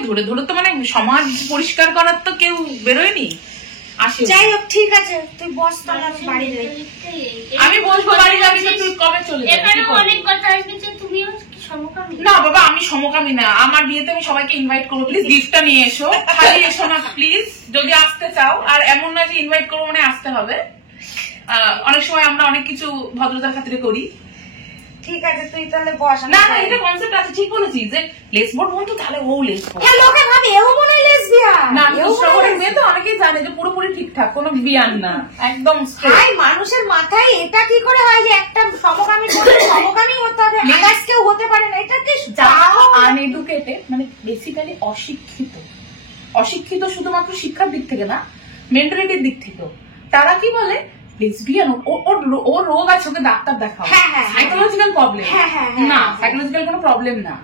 ধরে ধরে তো মানে সমাজ পরিষ্কার করার তো কেউ বেরোয়নি। যাই হোক ঠিক আছে, তুই বস তাহলে বাড়ি যাই। আমি বসবো বাড়ি যাবি তো তুই কবে চলে যাবি? এখানে অনেক কথা আছে যে তুমিও সমকামী। না বাবা আমি সমকামী না, আমার বিয়েতে আমি সবাইকে ইনভাইট করবো, প্লিজ গিফটটা নিয়ে এসো, খালি এসো না প্লিজ যদি আসতে চাও। আর এমন না যে ইনভাইট করবো মানে আসতে হবে, অনেক সময় আমরা অনেক কিছু ভদ্রতার খাতিরে করি। ঠিক আছে তুই তাহলে বস। না না এটা কনসেপ্ট আছে, ঠিক বলেছিস যে লেসবোর্ড বলতো তাহলে ও লেসবোর্ড। হ্যাঁ লোকে ভাবে এও মনে হয় লেসবিয়ান। না শহরের মেয়ে তো অনেকেই জানে যে পুরোপুরি ঠিকঠাক, কোনো বিয়ান না, একদম ভাই মানুষের মাথায় এটা কি করে হয় যে একটা সমকামী সমকামী হতে হবে, আদার্স কেউ হতে পারে না? এটা কি আনএডুকেটেড, মানে বেসিক্যালি অশিক্ষিত। অশিক্ষিত শুধুমাত্র শিক্ষার দিক থেকে না, মেন্টালিটির দিক থেকেও। তারা কি বলে লেসবিয়ান, ও রোগ আছে, ওকে ডাক্তার দেখাও। সাইকোলজিক্যাল প্রবলেম না, সাইকোলজিক্যাল কোনো প্রবলেম না।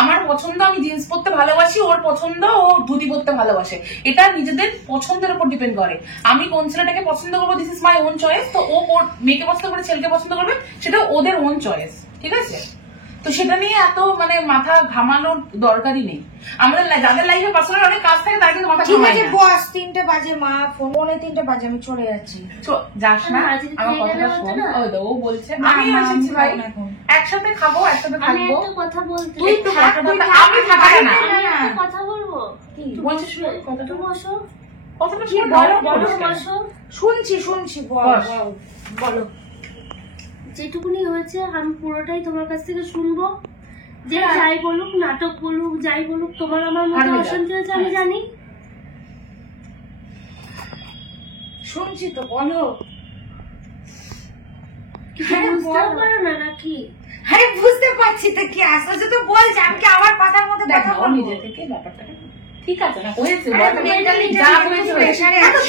আমার পছন্দ, আমি জিন্স পরতে ভালোবাসি, ওর পছন্দ ও ধুতি পরতে ভালোবাসে, এটা নিজেদের পছন্দের উপর ডিপেন্ড করে। আমি কোন ছেলেটাকে পছন্দ করবো, this is my own choice. তো ও মেয়েকে পছন্দ করে ছেলেকে পছন্দ করবে, সেটা ওদের ওন চয়েস, ঠিক আছে? তো সেটা নিয়ে এত মানে মাথা ঘামানোর দরকারই নেই। আমাদের যাদের লাইফে পার্সোনাল অনেক কাজ থাকে তার কিন্তু মাথা ঘামায় না। বস 3টে বাজে, মা ফোন 3টে বাজে, আমি চলে যাচ্ছি। যাস না, আমার কথাটা শোন। ও বলছে আমি এসেছি ভাই, একসাথে খাবো, একসাথে থাকবো। কথা বলতে তুই একটু আমি থাকা না কথা বলবো। বলছিস কথাটা বসো, কথাটা শুনে বলো। শুনছি বলো। যেটুকুনি হয়েছে আমি পুরোটাই তোমার কাছ থেকে শুনবো। যে যাই বলুক, নাটক বলুক, যাই বলুক, তোমার আমার মধ্যে অশান্তি হয়েছে আমি জানি। শুনছি তো, বলো। বুঝতেও পারো না নাকি? আরে বুঝতে পারছি তো, কি আসছে তো বলছে, আমি কি আমার কথার মধ্যে কথা বলবো? নিজে থেকে ব্যাপারটা ঠিক আছে না, হয়েছে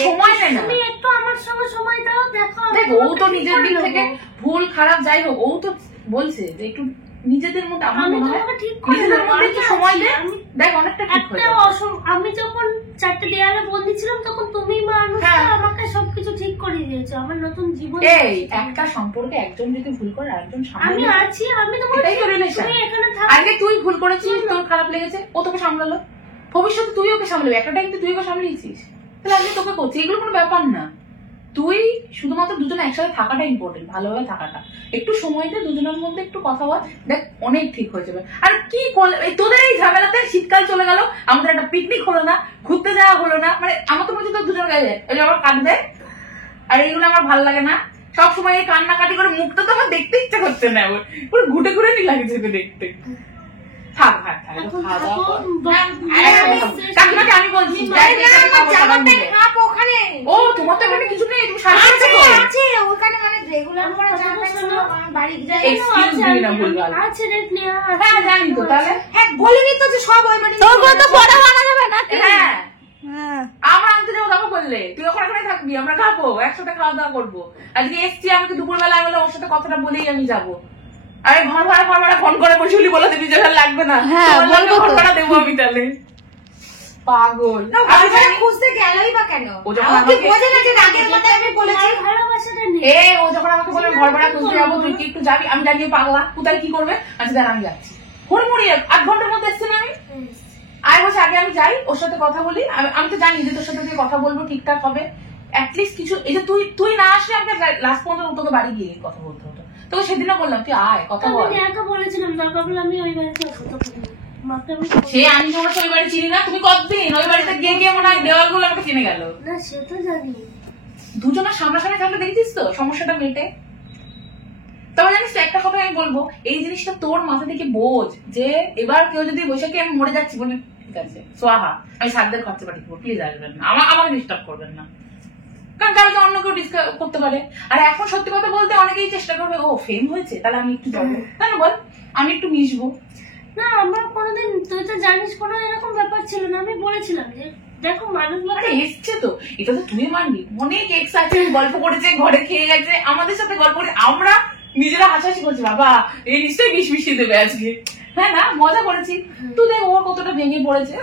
সময় নেই না, তুমি একটু আমার সঙ্গে সময় দাও। দেখো ও তো নিজের দিক থেকে ভুল খারাপ যাই হোক, ও তো বলছে যে একটু নিজেদের মধ্যে, আমার মনে হয় নিজেদের মধ্যে একটু সময় দে, দেখ অনেকটা ঠিক হয়ে যাবে। আমি যখন 4টে দেয়ালে বন্দি ছিলাম তখন তুমি মানুষ আমাকে সবকিছু ঠিক করে দিয়েছো, আমার নতুন জীবন। এই একটা সম্পর্কে একজন যদি ভুল করে আরেকজন সামলায়, আমি আছি, আমি তো বলছি তুমি এখানে থাকো। আগে তুই ভুল করেছিস, তোর খারাপ লেগেছে, ও তোকে সামলালো, ভবিষ্যতে তুই ওকে সামলাবি, একটা টাইম তুই ওকে সামলিয়েছিস, তাহলে আমি তোকে করছি, এগুলো কোনো ব্যাপার না। তুই শুধুমাত্র দুজনে একসাথে থাকাটা ইম্পর্টেন্ট, ভালোভাবে থাকাটা। একটু সময় দে দুজনের মধ্যে, একটু কথা বল, দেখ অনেক ঠিক হয়ে যাবে। আর কি তোদের এই ঝামেলাতে শীতকাল চলে গেল, আমাদের একটা পিকনিক হলো না, ঘুরতে যাওয়া হলো না, মানে আমার তো মনে হচ্ছে দুজনের গায়ে যায়, ওই আমার কাঁদবে, আর এইগুলো আমার ভালো লাগে না। সবসময় এই কান্নাকাটি করে মুখটা তো আমার দেখতে ইচ্ছা করছে না, পুরো ঘুটে ঘুরে নি লাগছে দেখতে। আমি বলছি ও তোমার তো এখানে কিছু নেই, তুমি ওখানে মানে রেগুলার করে বাড়ি জানি তো, তাহলে হ্যাঁ বলিনি তো যে সব ওই বাড়ি আমার আনতে যাবো, দেখো বললে তুই ওখানে থাকবি, আমরা খাবো, একসাথে খাওয়া দাওয়া করবো। আজকে এসছি, আমাকে দুপুরবেলা বলে ওর সাথে কথাটা বলেই আমি যাবো। আরে ঘর ভাড়া ফোন করে বসুলি বলে দিবি যে লাগবে না, ঘর ভাড়া দেবো আমি তাহলে। পাগল খুঁজতে গেলই বা কেন? ও যখন আমাকে বলে ঘর ভাড়া খুঁজতে যাবো, তুই কি একটু যাবি? আমি জানিয়ে পাগলা, কোথায় কি করবে? আচ্ছা দেখ আমি যাচ্ছি, হুড়মুড়ি 8 ঘন্টার মধ্যে এসছে না আমি। আর বলছে আগে আমি যাই, ওর সাথে কথা বলি, আমি তো জানি যে তোর সাথে কথা বলবো ঠিকঠাক হবে, অ্যাটলিস্ট কিছু। এই যে তুই না আসলে আমাকে লাস্ট পর্যন্ত তোকে বাড়ি গিয়ে কথা বলতে হতো, তোকে সেদিনও বললাম তুই আয় কথা বল। বলেছিলাম দরকার হলে আমি ওই বাড়িতে সে আমি তোমার ওই বাড়ি চিনি না, তুমি কতদিন ওই বাড়িতে গিয়ে গিয়ে মনে হয় দেওয়াল গুলো আমাকে চিনে গেল। না সে তো জানি, দুজনের সামনাসামনি থাকলে দেখছিস তো সমস্যাটা মেটে। তবে জানিস তো একটা কথা আমি বলবো, এই জিনিসটা তোর মাথা থেকে বোঝ, যে এবার কেউ যদি বৈশাখে আমি মরে যাচ্ছি বলবি ঠিক আছে সোয়াহা, আমি সাধ্যের খরচা পাঠিয়ে দেবো, প্লিজ আসবেন না, আমাকে ডিস্টার্ব করবেন না, কারণ কালকে অন্য কেউ ডিসকাস করতে পারে। আর এখন সত্যি কথা বলতে অনেকেই চেষ্টা করবে, ও ফেম হয়েছে তাহলে আমি একটু যাবো, তাই না বল, আমি একটু মিশবো। না আমরা কোনোদিন, তুই তো জানিস কোনো এরকম ব্যাপার ছিল না। আমি বলেছিলাম যে দেখো মানুষ এসছে তো, এটা তো তুই মানবি, অনেক এক্স আছে, গল্প করেছে, ঘরে খেয়ে গেছে, আমাদের সাথে গল্প করে আমরা নিজেরা হাসাহাসি করছি, বাবা এই নিশ্চয়ই বিষ মিশিয়ে দেবে আজকে, হ্যাঁ না মজা করেছি। তুই দেখ ওর কতটা ভেঙে পড়েছে,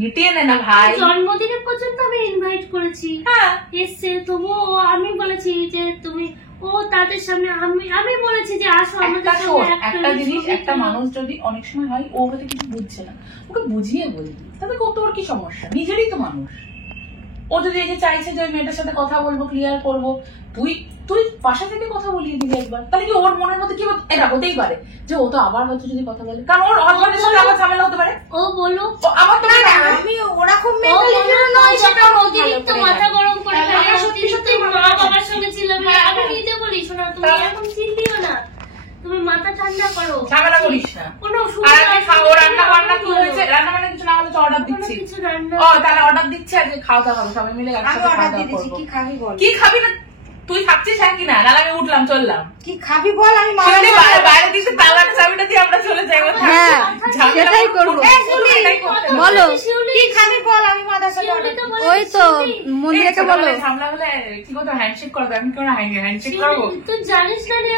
মিটিয়ে নে না ভাই। জন্মদিনে পর্যন্ত আমি ইনভাইট করেছি, হ্যাঁ এসছে, তবুও আমি বলেছি যে তুমি ও তাদের সামনে আমি বলেছি যে আসো আমাদের সামনে একটা জিনিস, একটা মানুষ যদি অনেক সময় হয় ও হয়তো কিছু বুঝছে না, ওকে বুঝিয়ে বলবি, তাতে তোর কি সমস্যা? নিজেরই তো মানুষ। ও যদি এই যে চাইছে যে ওই মেয়েটার সাথে কথা বলবো, ক্লিয়ার করবো, তুই বাসা থেকে কথা বলিয়ে দিবি একবার, তাহলে কি ওর মনের মধ্যে কি এটা হতেই পারে যে ও তো আবার হয়তো যদি কথা বলে, কারণ ওর হাজবেন্ডের সাথে আবার ঝামেলা হতে পারে। ও বলো আবার তো আমি ওরকম মেন্টালিটির নয়, সেটা অতিরিক্ত মাথা গরম করে অতিরিক্ত মা বাবার সঙ্গে ছিলাম। আমি নিজে বলি শোনা, তুমি এখন চিন্তিও না, তুমি মাথা ঠান্ডা করো, ঝামেলা করিস না। কোনো আর আমি খাবো, রান্না বান্না কি হয়েছে, রান্না বান্না কিছু না হলে তো অর্ডার দিচ্ছি। কিছু রান্না তাহলে অর্ডার দিচ্ছি, আজকে খাওয়া দাওয়া হবে, সবাই মিলে একসাথে খাওয়া দাওয়া করবো। কি খাবি বল? কি খাবি না তুই থাকছিস হ্যাঁ কিনা? তাহলে আমি উঠলাম, চললাম। কি খাবি বল? আমি বাইরে দিতে তালার চাবিটা দিয়ে আমরা চলে যাই। হ্যাঁ, সেটাই করবো। বলো কি খাবি বল? আমি মাদার সাথে ওই তো মন্দিরাকে বলো। ঝামেলা হলে কি করতে হ্যান্ডশেক করবে, আমি কেন হ্যান্ডশেক করবো? তুই জানিস না রে,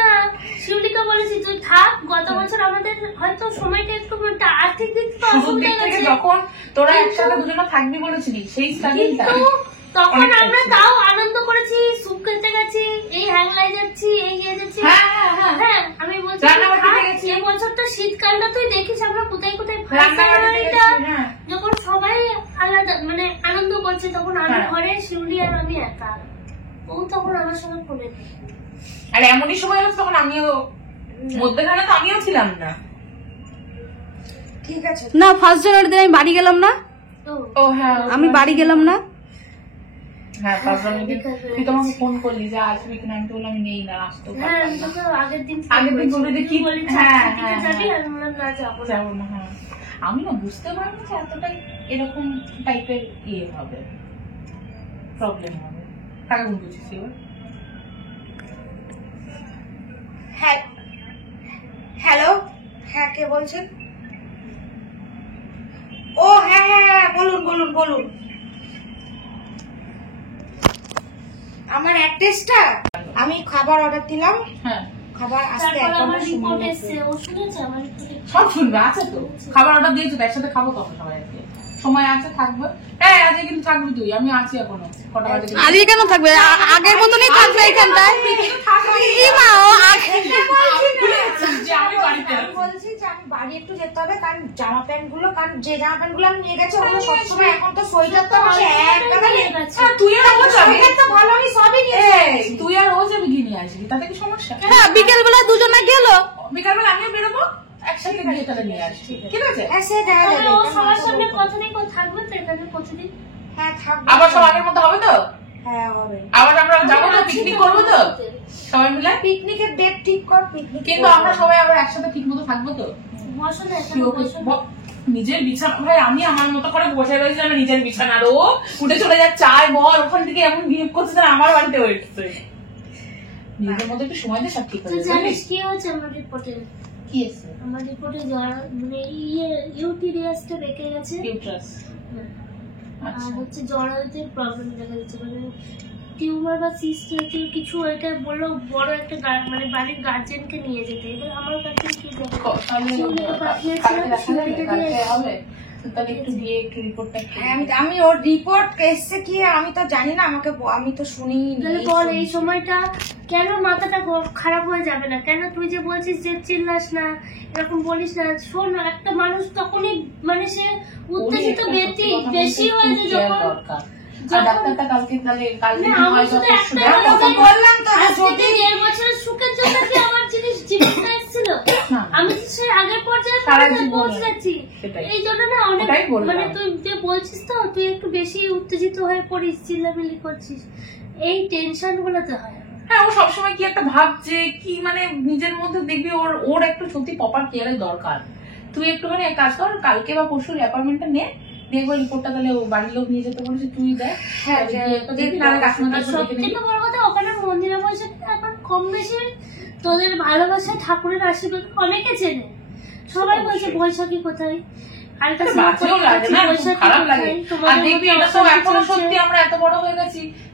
শিউলিকা বলেছি তুই থাক। গত বছর আমাদের হয়তো সময়টা একটু আর্থিক দিক থেকে শুরুর অসুবিধা দিক থেকে গেছে, যখন তোরা একসাথে দুজনে থাকবি বলেছিলি, সেই স্ট্রাগলটা কিন্তু তখন আমরা তাও আনন্দ করেছি, সুপ খেতে গেছি, এই হ্যাংলায় যাচ্ছি, এই ইয়ে যাচ্ছি। হ্যাঁ আমি বলছি এই বছরটা শীতকালটা তুই দেখিস আমরা কোথায় কোথায় যখন সবাই আলাদা মানে আনন্দ করছে, তখন আমি ঘরে শিউলি আর আমি একা, ও তখন আমার সঙ্গে ফোনে। আর এমনই সময় হচ্ছে তখন আমিও মধ্যখানে, তো আমিও ছিলাম না। ঠিক আছে না, ফার্স্ট জানুয়ারি দিন আমি বাড়ি গেলাম না। ও হ্যাঁ, আমি বাড়ি গেলাম না। হ্যাঁ তুই তোমাকে ফোন করলি যে আসবি কিনা, আমি তো বললাম আমি নেই না, আসতো। হ্যাঁ আমি তোকে আগের দিন বলে যে কি বলি যাবি, আর বললাম না যাবো না। যাবো না। হ্যাঁ আমি না বুঝতে পারিনি যে এতটাই এরকম টাইপের ইয়ে হবে, প্রবলেম হবে। কাকে ফোন করছিস এবার? হ্যালো, হ্যাঁ কে বলছেন? ও হ্যাঁ হ্যাঁ হ্যাঁ, বলুন বলুন বলুন। আমার অ্যাড্রেসটা, আমি খাবার অর্ডার দিলাম, হ্যাঁ খাবার আসতে তারপর এক আমার ঘন্টা রিপোর্ট সময় এসছে, ও শুনেছে আমার রিপোর্টে। সব শুনবে, আছে তো খাবার অর্ডার দিয়েছো, একসাথে খাবো তখন সবাই আজকে সময় আছে, থাকবে। হ্যাঁ আজকে কিন্তু থাকবি তুই, আমি আছি এখনো। কটা বাজে? আজকে কেন থাকবে? আগের মতনই থাকবে এখানটায়। আমি বাড়িতে আমি বলছি যে আমি বাড়ি একটু যেতে হবে, কারণ জামা প্যান্ট গুলো, কারণ যে জামা প্যান্ট গুলো আমি নিয়ে গেছি ওগুলো সবসময়, এখন তো সোয়েটার তো হচ্ছে তুই আর ও যাবি, সোয়েটার তো ভালো, আমি সবই নিয়ে এসেছি। তুই আর ও যাবি গিয়ে নিয়ে আসবি, তাতে কি সমস্যা? হ্যাঁ, বিকেল বেলা দুজনে গেল, বিকালবেলা আমিও বেরোবো, একসাথে গিয়ে তাহলে নিয়ে আসছি, ঠিক আছে? হ্যাঁ সে দেখা তাহলে যাবে। ও সবার সামনে কতদিন থাকবে তো এখানে প্রতিদিন? হ্যাঁ থাকবে। আবার সব আগের মতো হবে তো? হ্যাঁ হবে। আবার আমরা যাবো তো, পিকনিক করবো তো সবাই মিলে? পিকনিকের ডেট ঠিক কর, পিকনিক কিন্তু আমরা সবাই আবার একসাথে ঠিক মতো থাকবো তো? বসো না তুই এখানে ওকে বসো। নিজের বিছানা, ভাই আমি আমার মতো করে বসে রয়েছি আমি নিজের বিছানার, ও উঠে চলে যাচ্ছে চায় বল, ওখান থেকে এমন বিহেভ করছে যেন আমার বাড়িতে হয়েছে। নিজের মধ্যে একটু সময় দিয়ে সব ঠিক তুই হয়ে যাবে। জানিস কি হয়েছে আমার রিপোর্টে? কি আছে? আমার রিপোর্টে মানে ইউটিরিয়াসটা রেখে গেছে, ইউট্রাস। আর হচ্ছে জরায়ুতে প্রবলেম দেখা যাচ্ছে, মানে টিউমার বা সিস্ট কিছু। এটা বললো বড় একটা মানে বাড়ির গার্জেনকে নিয়ে যেতে। এবার আমার কাছে কি হবে তাহলে একটু দিয়ে একটু রিপোর্টটা। আমি ওর রিপোর্ট এসছে কি আমি তো জানি না, আমাকে আমি তো শুনিনি। তাহলে বল এই সময়টা কেন মাথাটা খারাপ হয়ে যাবে না? কেন তুই যে বলছিস যে চিল্লাস না, এরকম বলিস না? শোন, একটা মানুষ তখনই মানে সে উত্তেজিত বেশি হয়ে যায় যখন ডাক্তারটা কালকে তাহলে কালকে আমি শুধু একটা বললাম তো, যদি 1.5 বছরের সুখের জন্য কি আমার জিনিস জীবনটা এসেছিল? আমি সে আগের পর্যায়ে পৌঁছে যাচ্ছি, এই জন্য না অনেক মানে তুই যে বলছিস তো, তুই একটু বেশি উত্তেজিত হয়ে পড়িস, চিল্লামিল্লি করছিস, এই টেনশন গুলোতে হয়। হ্যাঁ ও সবসময় কি একটা ভাবছে কি, মানে নিজের মধ্যে দেখবি ওর একটু সত্যি প্রপার কেয়ারের দরকার। তুই একটুখানি এক কাজ কর, কালকে বা পরশুর অ্যাপয়েন্টমেন্টটা নে, দেখবো রিপোর্টটা তাহলে ও বাড়ির লোক নিয়ে যেতে বলেছে, তুই দেখ। হ্যাঁ সবথেকে বড় কথা, ওখানে মন্দিরে বসে এখন কম বেশি তোদের ভালোবাসা ঠাকুরের আশীর্বাদ অনেকে চেনে, সবাই বলছে বৈশাখী কোথায়,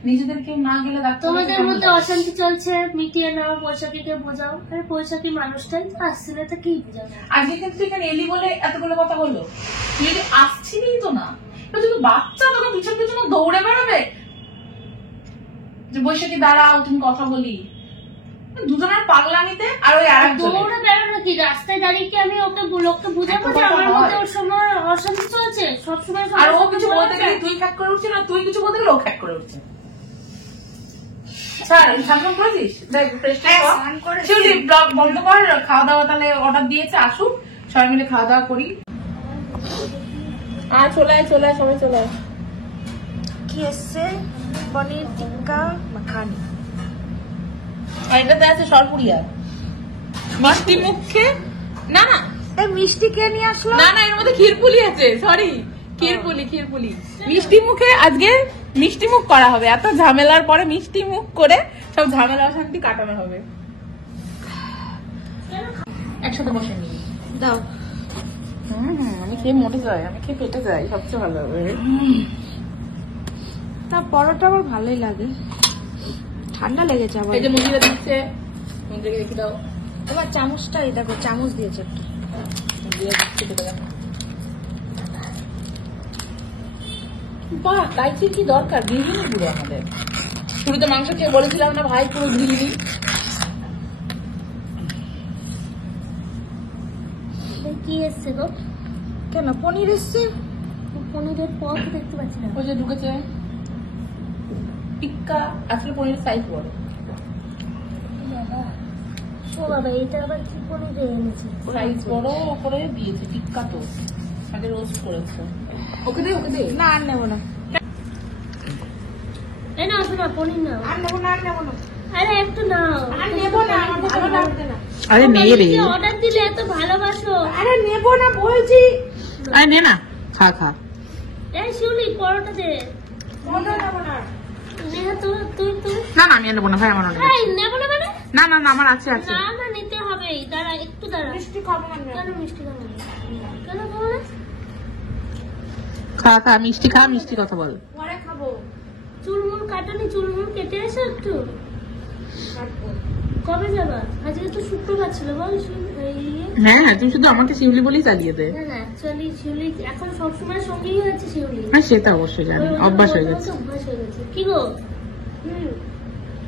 নিজেদের কেউ না গেলে তোমাদের মধ্যে অশান্তি চলছে, মিটিয়ে নাও, বৈশাখীকে বোঝাও। আরে বৈশাখী মানুষটাই আসছে না, তা কি বোঝাবো? আজকে কিন্তু এখানে এলি বলে এতগুলো কথা হলো, তুই যদি আসছিলি তো না, তুই বাচ্চা, তোকে পিছন পিছনে দৌড়ে বেড়াবে যে বৈশাখী দাঁড়াও তুমি কথা বলি, দুজনের পাগলামিতে আর ওই আর দৌড়ে বেড়ানো কি রাস্তায় দাঁড়িয়ে কি আমি ওকে লোককে বুঝাবো যে আমার মধ্যে ওর সময় অশান্তি চলছে সবসময় আর ও কিছু বলতে গেলে তুই খ্যাক করে উঠছিস না, তুই কিছু বলতে গেলে ও খ্যাক করে উঠছে। স্যার স্নান করেছিস? দেখ ফ্রেশটা কর। শিউলি ব্লগ বন্ধ কর, খাওয়া দাওয়া তাহলে অর্ডার দিয়েছে, আসুক সবাই মিলে খাওয়া দাওয়া করি। আর চলে আয় সবাই চলে আয়। কি এসছে? পনির টিক্কা মাখানি। আর এটাতে আছে সরপুরিয়া মিষ্টি মুখে। না না এই মিষ্টি কে নিয়ে আসলো? না না, এর মধ্যে ক্ষীরপুলি আছে, সরি ক্ষীরপুলি। মিষ্টি মুখে আজকে মিষ্টি মুখ করা হবে, এত ঝামেলার পরে মিষ্টি মুখ করে সব ঝামেলা অশান্তি কাটানো হবে। একসাথে বসে নিই। দাও। আমি খেয়ে মোটে যাই, আমি খেয়ে পেটে যাই, সবচেয়ে ভালো হবে। তা পরোটা আমার ভালোই লাগে, ঠান্ডা লেগেছে আমার। এই যে মুরগিটা দিচ্ছে, মুরগিকে রেখে দাও। তোমার চামচটা এই দেখো, চামচ দিয়েছে একটু। মুরগিটা দিচ্ছে, কেটে দাও। বাহ, লাইচির কি দরকার, গৃহিণী পুরো আমাদের। শুরুতে মাংস খেয়ে বলেছিলাম না ভাই পুরো গৃহিণী। কি এসছে গো? কেন পনির এসছে? পনিরের পথ দেখতে পাচ্ছি না। ওই যে ঢুকেছে টিক্কা, আসলে পনির সাইজ বড়। ও বাবা, এটা আবার কি পনির এনেছে? সাইজ বড় করে দিয়েছে টিক্কা, তো আগে রোস্ট করেছে। ওকে দে না আর নেবো না, এই না শোনা পনির নাও। আর নেবো না। আরে একটু নাও। আর নেবো না, আমার ভালো লাগবে না। আরে নে রে, অর্ডার দিলে এত ভালোবাসো। আরে নেবো না বলছি। আরে নে না, খা। এই শিউলি পরোটা দে। নেবো না। নেহা তুই না আমি নেবো না ভাই, আমার অনেক এই নেবো না মানে? না আমার আছে। না নিতে হবে, দাঁড়া একটু দাঁড়া। মিষ্টি খাবো না। কেন মিষ্টি খাবো না? কেন খাবো না? খা মিষ্টি খা, মিষ্টি কথা বল। পরে খাবো। চুলমুল কাটানি, চুলমুল কেটে এসো একটু। কবে যাবা? আজকে তো শুক্রবার ছিল বল। হ্যাঁ তুমি শুধু আমাকে শিউলি বলেই চালিয়ে দে। না অ্যাকচুয়ালি শিউলি এখন সবসময় সঙ্গেই আছে শিউলি। হ্যাঁ সেটা অবশ্যই জানি, অভ্যাস হয়ে গেছে। কি গো?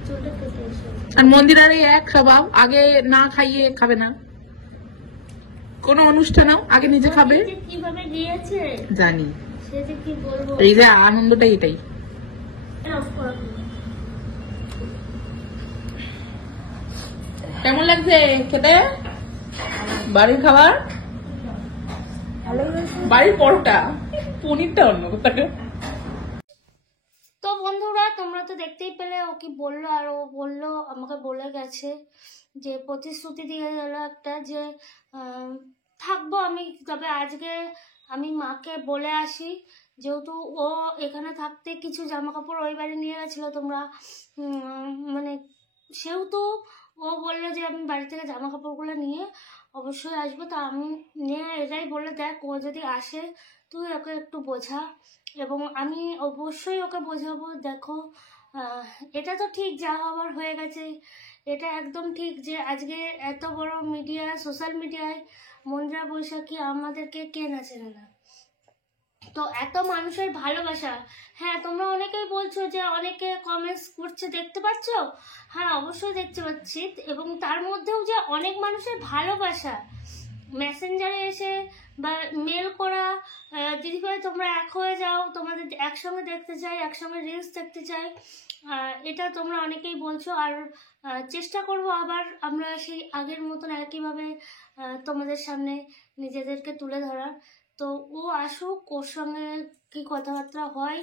চুলটা কেটে এসো। আর মন্দিরের এই এক স্বভাব, আগে না খাইয়ে খাবে না, কোনো অনুষ্ঠানেও আগে নিজে খাবে। যে কিভাবে দিয়েছে জানি, সে যে কি বলবো। এই যে আনন্দটাই এটাই। অফ করা। কেমন লাগছে খেতে বাড়ির খাবার? বাড়ির পরোটা, পনিরটা অন্য কোথাও। তো বন্ধুরা তোমরা তো দেখতেই পেলে ও কি বললো, আর ও বললো আমাকে বলে গেছে যে প্রতিশ্রুতি দিয়ে গেল একটা যে থাকবো আমি, তবে আজকে আমি মাকে বলে আসি, যেহেতু ও এখানে থাকতে কিছু জামা কাপড় ওই বাড়ি নিয়ে গেছিলো তোমরা, মানে সেহেতু ও বললো যে আমি বাড়ি থেকে জামা কাপড়গুলো নিয়ে অবশ্যই আসবো। তা আমি নিয়ে এটাই বলে দেখ ও যদি আসে তুই ওকে একটু বোঝা, এবং আমি অবশ্যই ওকে বোঝাবো। দেখো এটা তো ঠিক, যা হবার হয়ে গেছে, এটা একদম ঠিক যে আজকে এত বড় মিডিয়া, সোশ্যাল মিডিয়ায় মন্দিরা বৈশাখী আমাদেরকে কে না চেনে না। তো এত মানুষের ভালোবাসা, হ্যাঁ তোমরা অনেকেই বলছো যে অনেকে কমেন্টস করছে, দেখতে পাচ্ছ? হ্যাঁ অবশ্যই দেখতে পাচ্ছি, এবং তার মধ্যেও যে অনেক মানুষের ভালোবাসা মেসেঞ্জারে এসে বা মেল করা, দিদিভাই তোমরা এক হয়ে যাও, তোমাদের একসঙ্গে দেখতে চাই, একসঙ্গে রিলস দেখতে চাই, এটা তোমরা অনেকেই বলছো। আর চেষ্টা করব আবার আমরা সেই আগের মতন একইভাবে তোমাদের সামনে নিজেদেরকে তুলে ধরার। তো ও আসুক, ওর সঙ্গে কি কথাবার্তা হয়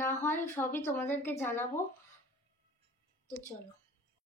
না হয় সবই তোমাদেরকে জানাবো। তো চলো।